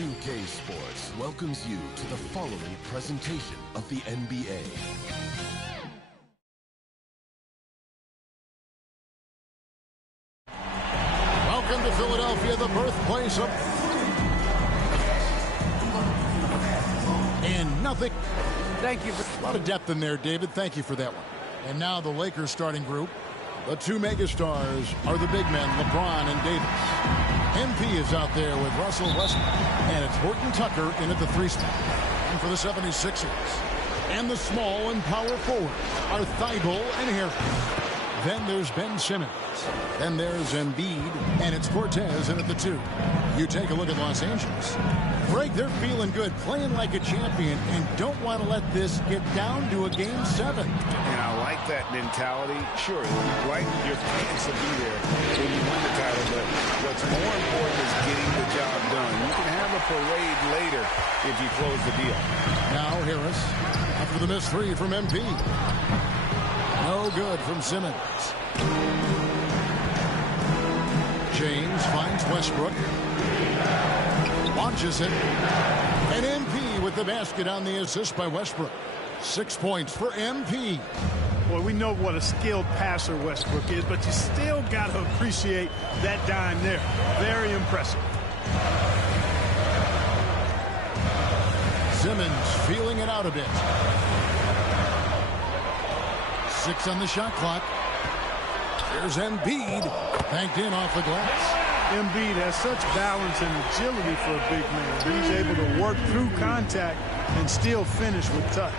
2K Sports welcomes you to the following presentation of the NBA. Welcome to Philadelphia, the birthplace of... And nothing. Thank you for... A lot of depth in there, David. Thank you for that one. And now the Lakers starting group. The two megastars are the big men, LeBron and Davis. MP is out there with Russell Westbrook. And it's Horton Tucker in at the 3 spot. And for the 76ers. And the small and power forwards are Thibault and Harris. Then there's Ben Simmons. Then there's Embiid, and it's Cortez in at the 2. You take a look at Los Angeles. Greg, they're feeling good, playing like a champion, and don't want to let this get down to a Game 7. And I like that mentality. Sure, you'd like your fans to be there when you win the title, but what's more important is getting the job done. You can have a parade later if you close the deal. Now Harris, after the missed 3 from MP. No good from Simmons. James finds Westbrook. Launches it. And MP with the basket on the assist by Westbrook. 6 points for MP. Well, we know what a skilled passer Westbrook is, but you still got to appreciate that dime there. Very impressive. Simmons feeling it out a bit. 6 on the shot clock. There's Embiid. Banked in off the glass. Embiid has such balance and agility for a big man. He's able to work through contact and still finish with touch.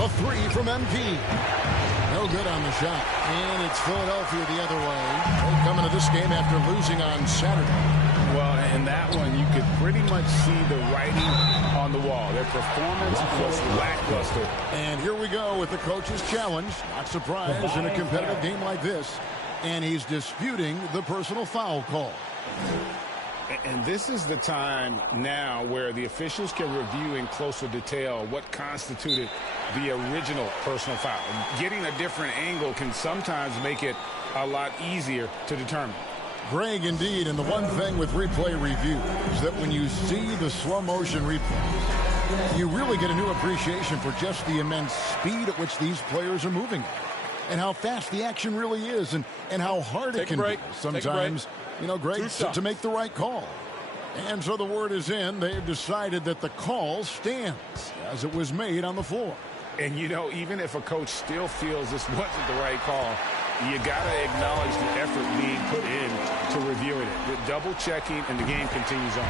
A 3 from MP. No good on the shot. And it's Philadelphia the other way. They're coming to this game after losing on Saturday. Well, in that one, you could pretty much see the writing on the wall. Their performance was lackluster. And here we go with the coach's challenge. Not surprised in a competitive game like this. And he's disputing the personal foul call. And this is the time now where the officials can review in closer detail what constituted the original personal foul. Getting a different angle can sometimes make it a lot easier to determine. Greg, indeed, and the one thing with replay review is that when you see the slow motion replay, you really get a new appreciation for just the immense speed at which these players are moving at, and how fast the action really is, and how hard it can be sometimes, you know, Greg, to make the right call. And so the word is in. They've decided that the call stands as it was made on the floor. And, you know, even if a coach still feels this wasn't the right call, you got to acknowledge the effort being put in to reviewing it. The double checking, and the game continues on.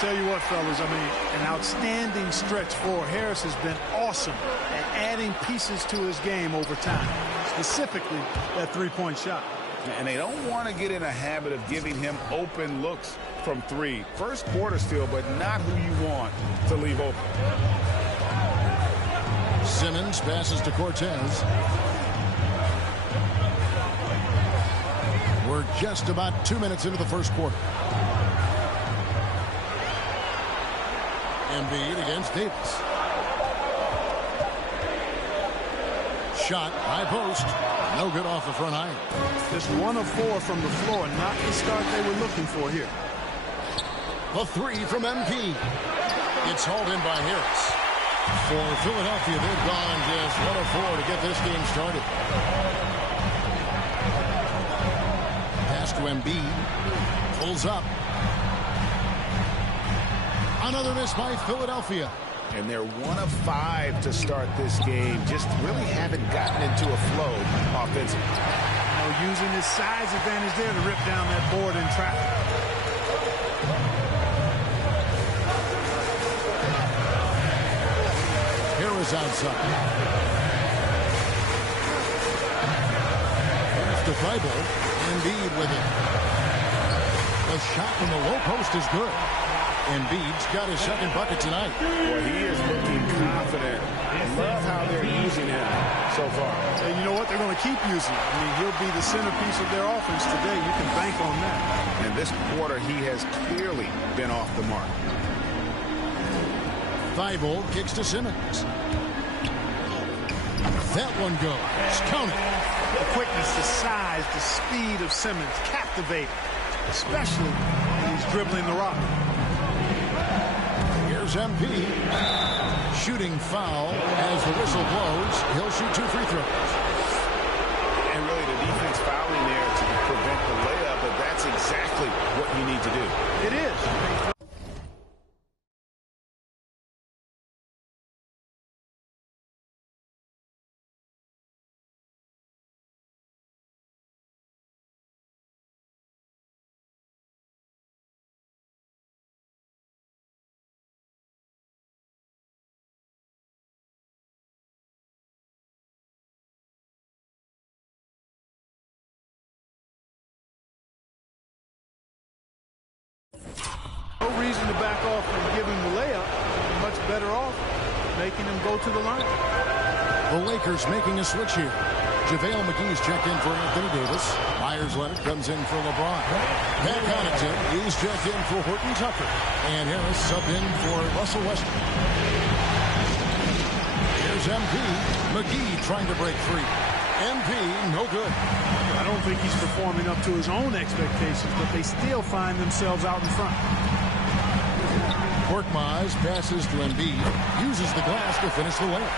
Tell you what, fellas, I mean, an outstanding stretch for Harris has been awesome at adding pieces to his game over time, specifically that three-point shot. And they don't want to get in a habit of giving him open looks from 3. First quarter still, but not who you want to leave open. Simmons passes to Cortez. We're just about 2 minutes into the first quarter. Embiid against Davis. Shot, high post. No good off the front iron. Just 1 of 4 from the floor, not the start they were looking for here. The 3 from MP. It's hauled in by Harris. For Philadelphia, they've gone just 1 of 4 to get this game started. Pass to Embiid. Pulls up. Another miss by Philadelphia. And they're 1 of 5 to start this game. Just really haven't gotten into a flow offensively. You know, using his size advantage there to rip down that board in traffic. Harris outside. Here's to Thibault. Embiid with it. The shot from the low post is good. Embiid's got his second bucket tonight. Well, he is looking confident. I love how they're using him so far. And you know what? They're going to keep using him. I mean, he'll be the centerpiece of their offense today. You can bank on that. And this quarter, he has clearly been off the mark. Thibault kicks to Simmons. That one goes. Count it. The quickness, the size, the speed of Simmons captivating, especially in these he's dribbling the rock. Here's MP. Shooting foul as the whistle blows. He'll shoot 2 free throws. And really the defense fouling there to prevent the layup, but that's exactly what you need to do. It is. No reason to back off and give him the layup. You're much better off making him go to the line. The Lakers making a switch here. JaVale McGee's checked in for Anthony Davis. Myers-Leonard comes in for LeBron. Pat Connaughton, he's checked in for Horton Tucker. And Harris subbed in for Russell Westbrook. Here's MP. McGee trying to break free. MP, no good. I don't think he's performing up to his own expectations, but they still find themselves out in front. Korkmaz passes to Embiid, uses the glass to finish the layup.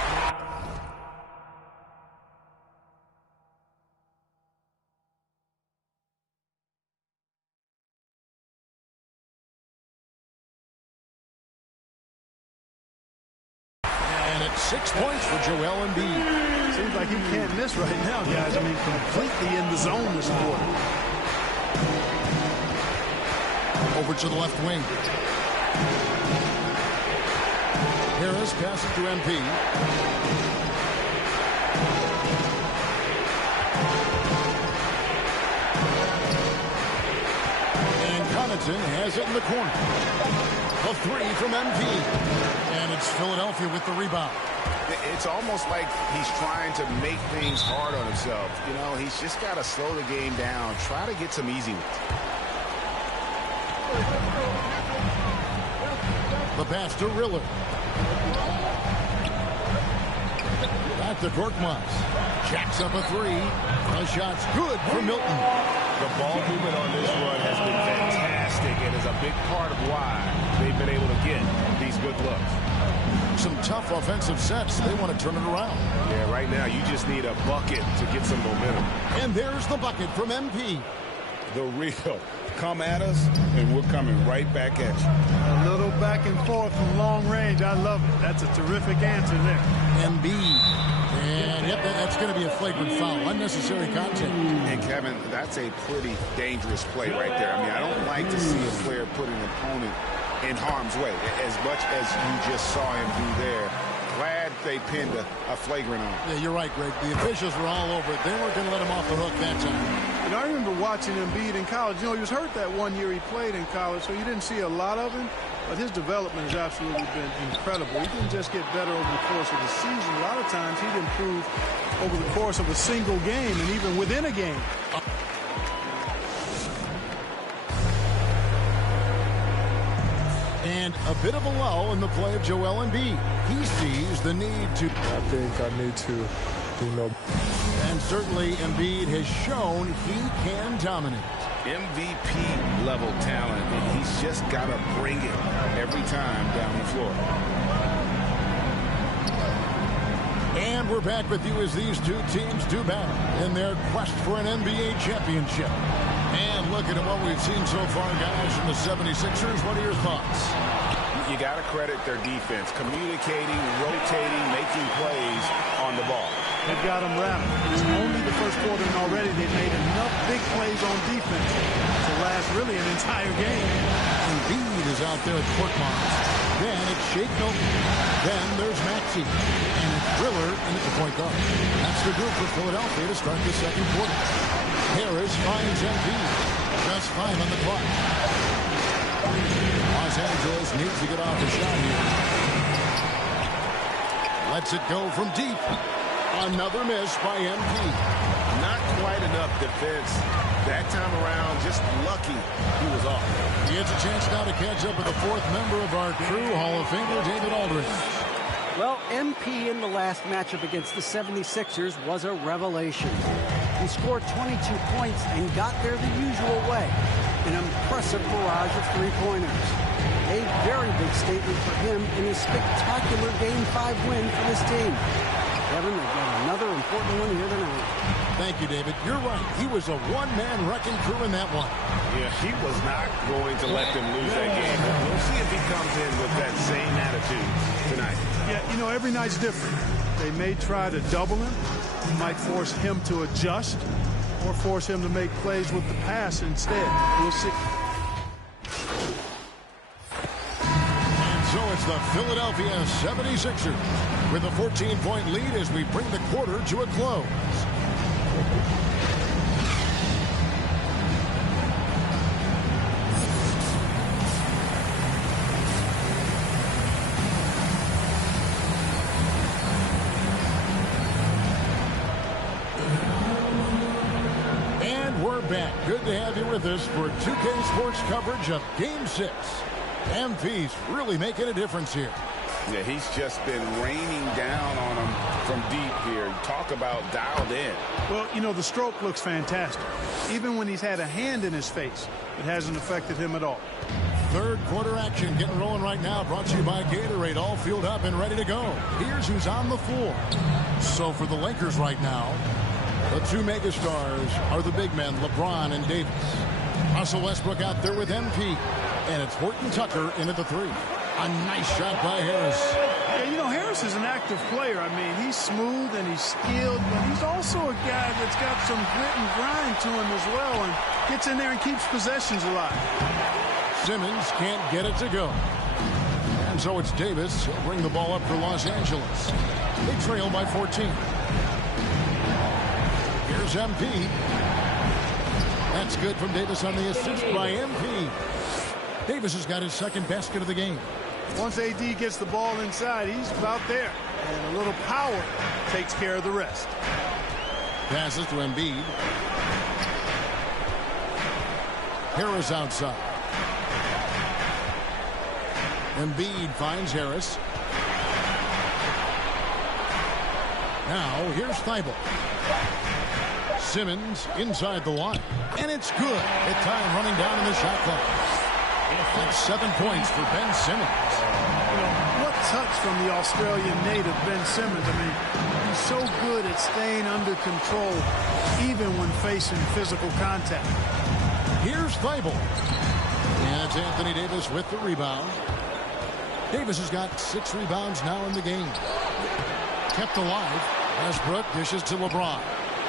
And it's 6 points for Joel Embiid. Seems like he can't miss right now, guys. I mean, completely in the zone this quarter. Over to the left wing. Harris passes to MP. And Connaughton has it in the corner. A 3 from MP. And it's Philadelphia with the rebound. It's almost like he's trying to make things hard on himself. You know, he's just got to slow the game down. Try to get some easy ones. The pass to Riller. Back to Korkmaz. Jacks up a 3. The shot's good for Milton. The ball movement on this run has been fantastic and is a big part of why they've been able to get these good looks. Some tough offensive sets. They want to turn it around. Yeah, right now you just need a bucket to get some momentum. And there's the bucket from MP. The real. Come at us, and we're coming right back at you. A little back and forth from long range. I love it. That's a terrific answer there. Embiid. And yep, that's going to be a flagrant foul. Unnecessary contact. And Kevin, that's a pretty dangerous play right there. I mean, I don't like to see a player put an opponent in harm's way, as much as you just saw him do there. Glad they pinned a flagrant on him. Yeah, you're right, Greg. The officials were all over it. They weren't going to let him off the hook that time. And I remember watching Embiid in college. You know, he was hurt that one year he played in college, so you didn't see a lot of him. But his development has absolutely been incredible. He didn't just get better over the course of the season. A lot of times he'd improve over the course of a single game and even within a game. And a bit of a lull in the play of Joel Embiid. He sees the need to... I think I need to do more. And certainly Embiid has shown he can dominate. MVP level talent, and he's just got to bring it every time down the floor. And we're back with you as these two teams do battle in their quest for an NBA championship. And looking at what we've seen so far, guys, from the 76ers, what are your thoughts? You got to credit their defense, communicating, rotating, making plays on the ball. They've got them rattled. It's only the first quarter, and already they've made enough big plays on defense to last really an entire game. Embiid is out there at Korkmaz. Then it's Shake Milton. Then there's Maxey. And it's Riller in at the point guard. That's the group for Philadelphia to start the second quarter. Harris finds Embiid. Just 5 on the clock. Los Angeles needs to get off the shot here. Lets it go from deep. Another miss by MP. Not quite enough defense. That time around, just lucky he was off. He gets a chance now to catch up with the 4th member of our crew, Hall of Famer David Aldridge. Well, MP in the last matchup against the 76ers was a revelation. He scored 22 points and got there the usual way. an impressive barrage of three-pointers. A very big statement for him in a spectacular Game 5 win for this team. Kevin, they've got another important one here tonight. Thank you, David. You're right. He was a one-man wrecking crew in that one. Yeah, he was not going to let them lose that game. But we'll see if he comes in with that same attitude tonight. Yeah, you know, every night's different. They may try to double him. It might force him to adjust or force him to make plays with the pass instead. We'll see. So it's the Philadelphia 76ers with a 14-point lead as we bring the quarter to a close. And we're back. Good to have you with us for 2K Sports coverage of Game 6. MP's really making a difference here. Yeah, he's just been raining down on him from deep here. Talk about dialed in. Well, you know, the stroke looks fantastic. Even when he's had a hand in his face, it hasn't affected him at all. Third quarter action getting rolling right now. Brought to you by Gatorade. All fueled up and ready to go. Here's who's on the floor. So for the Lakers right now, the two megastars are the big men, LeBron and Davis. Russell Westbrook out there with MP. And it's Horton Tucker into the three. A nice shot by Harris. Yeah, you know, Harris is an active player. I mean, he's smooth and he's skilled, but he's also a guy that's got some grit and grind to him as well and gets in there and keeps possessions alive. Simmons can't get it to go. And so it's Davis. He'll bring the ball up for Los Angeles. They trail by 14. Here's MP. That's good from Davis on the assist by MP. Davis has got his second basket of the game. Once AD gets the ball inside, he's about there. And a little power takes care of the rest. Passes to Embiid. Harris outside. Embiid finds Harris. Now here's Thibault. Simmons inside the line. And it's good. At time running down in the shot clock. That's 7 points for Ben Simmons. You know, what touch from the Australian native, Ben Simmons. I mean, he's so good at staying under control, even when facing physical contact. Here's Thibault. And it's Anthony Davis with the rebound. Davis has got 6 rebounds now in the game. Kept alive. Westbrook dishes to LeBron.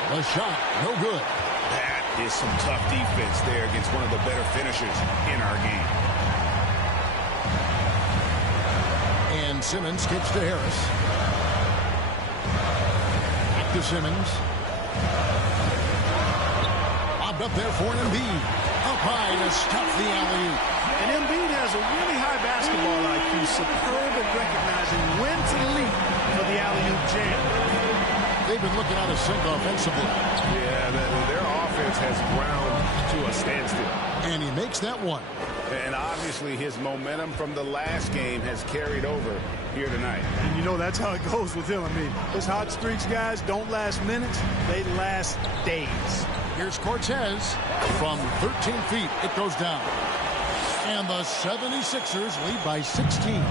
The shot, no good. That is some tough defense there against one of the better finishers in our game. And Simmons kicks to Harris. Back to Simmons. Bobbed up there for an Embiid. Up high to stop the alley-oop. And Embiid has a really high basketball IQ, superb at recognizing when to leap for the alley-oop jam. They've been looking out of sync offensively. Yeah, their offense has ground to a standstill. And he makes that one. And obviously his momentum from the last game has carried over here tonight. And you know that's how it goes with him. I mean, his hot streaks, guys, don't last minutes. They last days. Here's Cortez. From 13 feet, it goes down. And the 76ers lead by 16.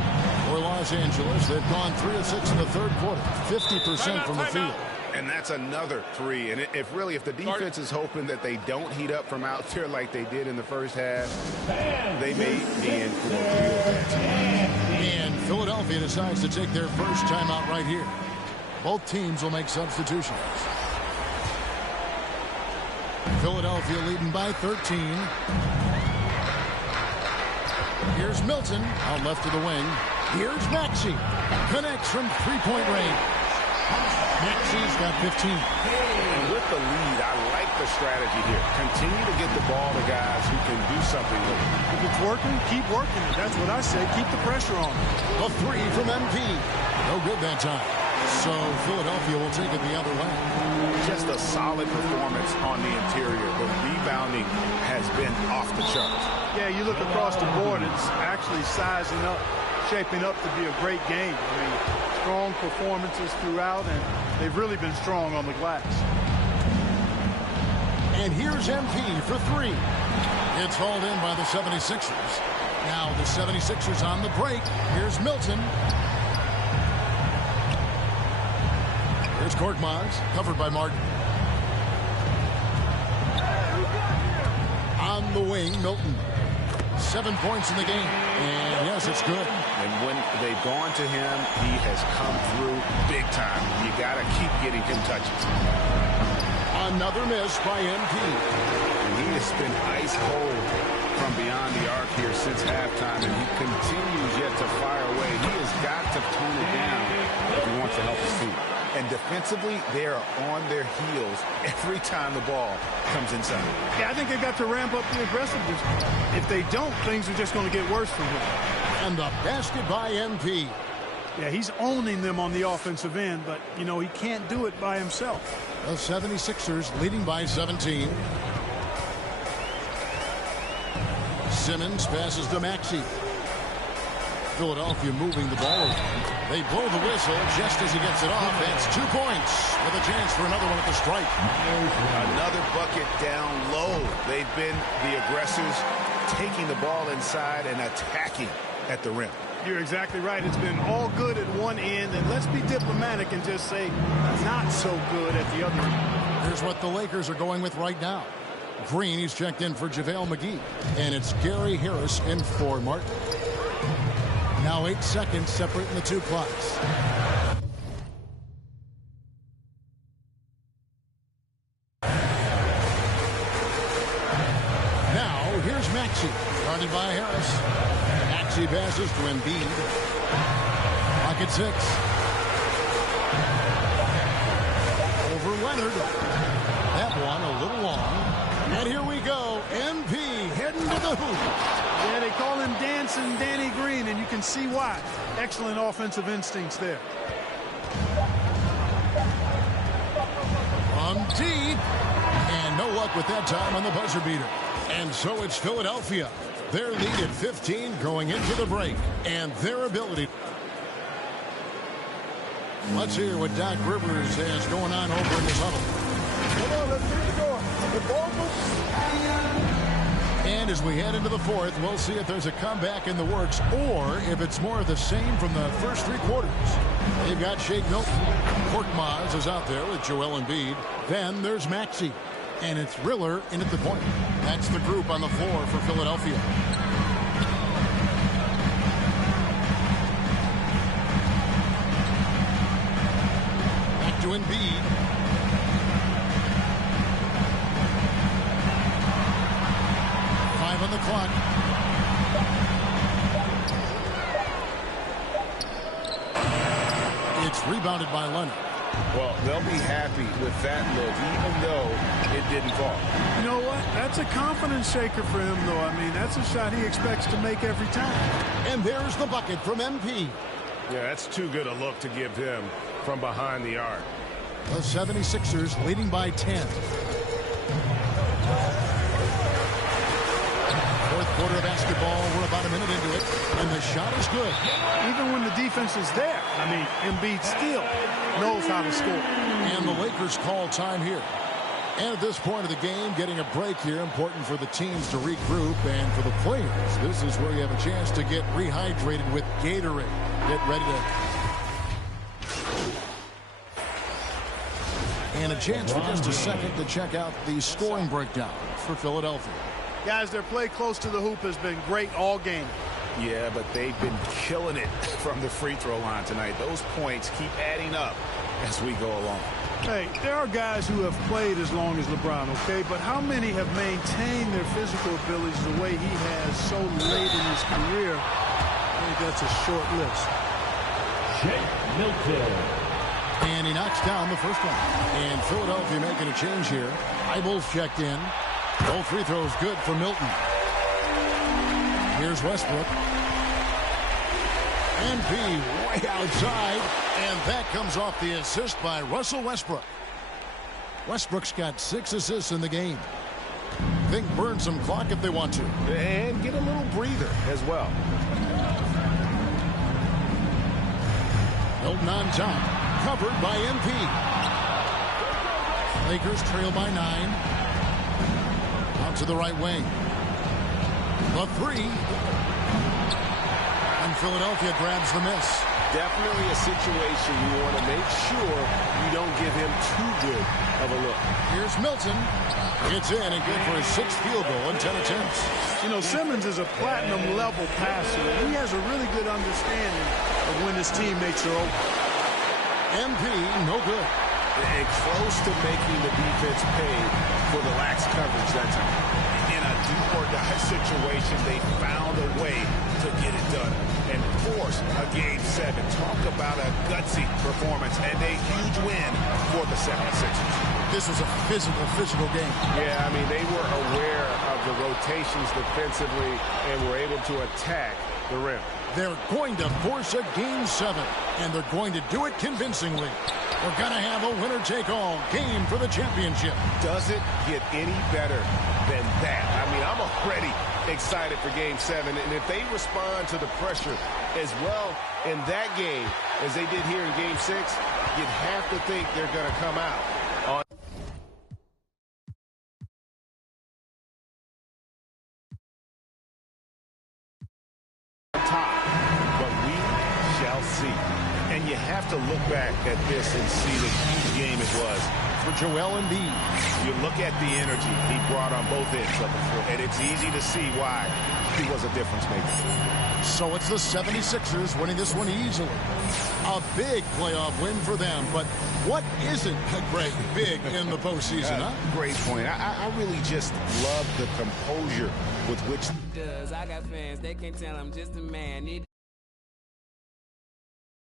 For Los Angeles, they've gone 3 of 6 in the third quarter. 50% from the field. And that's another three. And if the defense is hoping that they don't heat up from out there like they did in the first half, they may be in for a real bad time. And Philadelphia decides to take their first timeout right here. Both teams will make substitutions. Philadelphia leading by 13. Here's Milton out left of the wing. Here's Maxey. Connects from three-point range. Maxey's got 15. And with the lead, I like the strategy here. Continue to get the ball to guys who can do something with it. If it's working, keep working it. That's what I say. Keep the pressure on. A three from MP. No good that time. So Philadelphia will take it the other way. Just a solid performance on the interior. The rebounding has been off the charts. Yeah, you look across the board, it's actually sizing up, shaping up to be a great game. I mean, strong performances throughout, and they've really been strong on the glass. And here's MP for three. It's hauled in by the 76ers. Now the 76ers on the break. Here's Milton. Here's Korkmaz, covered by Martin. On the wing, Milton. 7 points in the game. And yes, it's good. And when they've gone to him, he has come through big time. You got to keep getting him touches. Another miss by MP. And he has been ice cold from beyond the arc here since halftime, and he continues yet to fire away. He has got to tone it down if he wants to help his team. And defensively, they are on their heels every time the ball comes inside. Yeah, I think they got to ramp up the aggressiveness. If they don't, things are just going to get worse from him. And the basket by MP. Yeah, he's owning them on the offensive end, but, you know, he can't do it by himself. The 76ers leading by 17. Simmons passes to Maxey. Philadelphia moving the ball around. They blow the whistle just as he gets it off. It's 2 points with a chance for another one at the strike. Another bucket down low. They've been the aggressors, taking the ball inside and attacking at the rim. You're exactly right. It's been all good at one end, and let's be diplomatic and just say not so good at the other end. Here's what the Lakers are going with right now. Green, he's checked in for JaVale McGee. And it's Gary Harris in for Martin. Now 8 seconds separating the two clocks. Now here's Maxey, guarded by Harris. Maxey passes to Embiid. Pocket 6. Over Leonard. That one a little long. And here we go. MP heading to the hoop. Yeah, they call him Dancing Danny Green, and you can see why. Excellent offensive instincts there. From deep. And no luck with that time on the buzzer beater. And so it's Philadelphia. Their lead at 15 going into the break. And their ability. Let's hear what Doc Rivers has going on over in his huddle. Come on, let's get it going. The ball moves. And as we head into the fourth, we'll see if there's a comeback in the works or if it's more of the same from the first 3 quarters. They've got Shake Milton. Korkmaz is out there with Joel Embiid. Then there's Maxey. And it's Riller in at the point. That's the group on the floor for Philadelphia. Back to Embiid. On the clock. It's rebounded by Leonard. Well, they'll be happy with that look, even though it didn't fall. You know what? That's a confidence shaker for him, though. I mean, that's a shot he expects to make every time. And there's the bucket from MP. Yeah, that's too good a look to give him from behind the arc. The 76ers leading by 10. Fourth quarter of basketball. We're about a minute into it. And the shot is good. Even when the defense is there, I mean, Embiid still knows how to score. And the Lakers call time here. And at this point of the game, getting a break here, important for the teams to regroup. And for the players, this is where you have a chance to get rehydrated with Gatorade. Get ready to... And a chance for just a second to check out the scoring breakdown for Philadelphia. Guys, their play close to the hoop has been great all game. Yeah, but they've been killing it from the free throw line tonight. Those points keep adding up as we go along. Hey, there are guys who have played as long as LeBron, okay? But how many have maintained their physical abilities the way he has so late in his career? I think that's a short list. Shake Milton. And he knocks down the first one. And Philadelphia making a change here. Eibel's checked in. Both free throws good for Milton. Here's Westbrook. MP way outside. And that comes off the assist by Russell Westbrook. Westbrook's got 6 assists in the game. Think burn some clock if they want to. And get a little breather as well. Milton on top. Covered by MP. Lakers trail by 9. Out to the right wing. The three. And Philadelphia grabs the miss. Definitely a situation you want to make sure you don't give him too good of a look. Here's Milton. Gets in and good for his 6th field goal in 10 attempts. You know, Simmons is a platinum-level passer. He has a really good understanding of when his teammates are open. MP, no good. And close to making the defense pay for the lax coverage that time. In a do-or-die situation, they found a way to get it done and force a Game 7. Talk about a gutsy performance and a huge win for the 76ers. This was a physical game. Yeah, I mean, they were aware of the rotations defensively and were able to attack the rim. They're going to force a Game 7, and they're going to do it convincingly. We're going to have a winner-take-all game for the championship. Does it get any better than that? I mean, I'm already excited for Game 7, and if they respond to the pressure as well in that game as they did here in Game 6, you'd have to think they're going to come out on top. But we shall see. And you have to look back at this and see the huge game it was. For Joel Embiid. You look at the energy he brought on both ends of the floor, and it's easy to see why he was a difference maker. So it's the 76ers winning this one easily. A big playoff win for them, but what isn't, Greg, big in the postseason, huh? Great point. I really just love the composure with which... I got fans, they can't tell I'm just a man.